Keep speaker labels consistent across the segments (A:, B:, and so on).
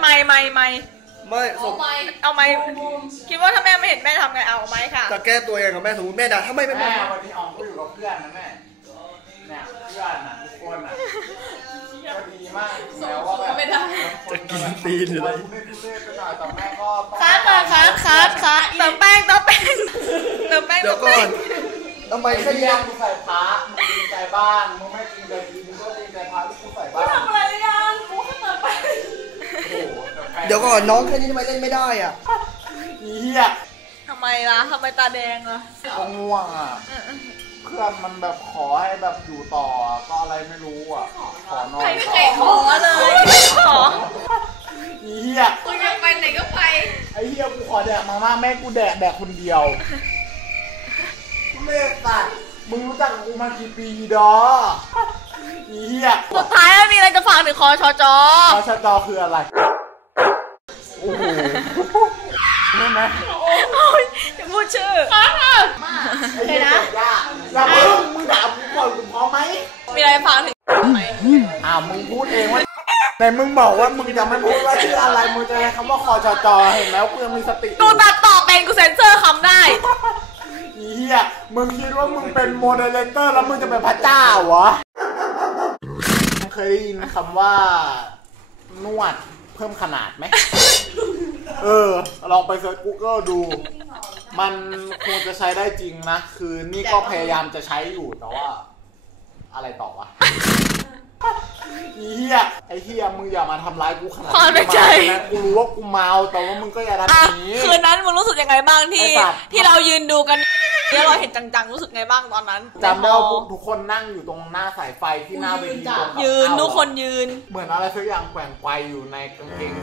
A: ไม่
B: เอาไม้คิดว่าถ้าแม่ไม่เห็นแม่ทำไงเอาไม้ค่ะ
A: จะแก้ตัวยังกับแม่สมมติแม่ด่าทำไมเป็นแม่
C: วันนี้ออกก็อยู่กับเพื่อนนะแม่เนี่ยเพื่อนนะทุกคนนะก็ดีมากแล้วว่าแบบ
A: จะกินตีนหรืออะไร
C: แต่แม่ก็
B: คัดเติมแป้งเ
A: ดี๋ยวก่อนทำไมแค่
C: เลี้ยงกูใส่พระมึงดีใจบ้างมึงไม่ดีใจดีมึงก็ดีใจพระที่กูใส่บ้าง
B: ทำอะไรหรือยังกูแค่เติมแป้ง
A: เดี๋ยวก่อนน้องแค่นี้ทำไมเล่นไม่ได้อ่ะ
C: เฮีย
B: ทำไมล่ะทำไมตาแดงอ่ะ
C: ก็ง่วงอ่ะเพื่อนมันแบบขอให้แบบอยู่ต่อก็อะไรไม่รู้อ่ะขอนอน
B: ไม่เคยขอเลยขอ
C: เฮีย
B: กูอยากไปไหนก็ไป
C: ไอ้เฮียกูขอแดกมาม่าแม่กูแดกคนเดียวเลิกตัดมึงรู้จักกูมากี่ปีดอเฮีย
B: สุดท้ายมีอะไรจะฝากถึงคชจ.
C: คืออะไรโอ้โหใช่ไหม
B: จะพูดชื่อเลยนะ
C: แล้วมึงด่ากูก่อนกูพอไหม
B: มีอะไรฝากถึงไหม
C: มึงพูดเองว่าแต่มึงบอกว่ามึงจะไม่พูดว่าชื่ออะไรมึงจะใช้คำว่าคชจ.เห็นไหมกูยังมีสติ
B: กูตัดต่อเป็นกูเซ็นเซอร์คำได้
C: เฮียมึงคิดว่ามึงเป็นโมเดเลเตอร์แล้วมึงจะเป็นพระเจ้าวะเคยได้ยินคำว่านวดเพิ่มขนาดไหมลองไปเซิร์ช Google ดูมันคงจะใช้ได้จริงนะคือนี่ก็พยายามจะใช้อยู่แต่ว่าอะไรต่อวะไอ้เฮียมึงอย่ามาทำร้ายกูขนาดนี้นะกูรู้ว่ากูเมาแต่ว่ามึงก็อย่าทำอย่างนี้
B: คืนนั้นมึงรู้สึกยังไงบ้างที่เรายืนดูกันเนี่ยเราเห็นจังๆรู้สึกไงบ้างตอนนั้น
C: จำได้ว่าทุกคนนั่งอยู่ตรงหน้าสายไฟที่หน้าเวที
B: ยืนทุกคนยืน
C: เหมือนอะไรสักอย่างแกว่งไกวอยู่ในกางเกง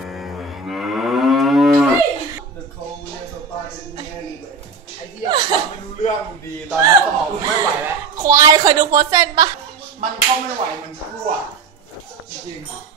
C: ไอ้เหี้ยไม่รู้เรื่องดีตอนนี้สมองไม่ไหวแล้ว
B: ควายเคยดูโพสเซนปะ
C: มันก็ไม่ไหวมันกลัวจริง